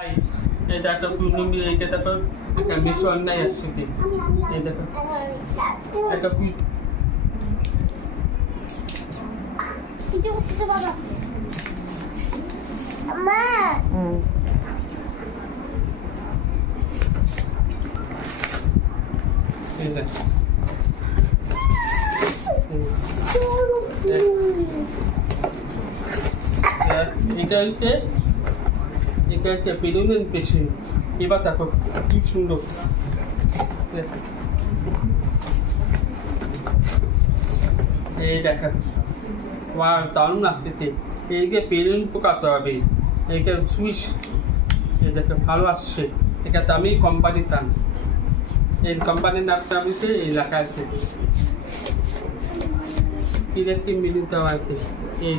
এই দেখো তুমি এইটা দেখো একটা বেশি অন্যায় আসছে কি এই দেখো একটা এটা হচ্ছে প্রেগনেন্ট পেশেন্ট এবার দেখো কি সুন্দর এই দেখা দারুণ লাগতেছে এইকে পেলুন পোকাতে হবে এইকে সুইচ এই দেখো ভালো আসছে এটা দামি কোম্পানির দাম এই কোম্পানির নামটা হচ্ছে এই লেখা আছে কি দেখতে মিলিয়ে দেওয়া আছে এই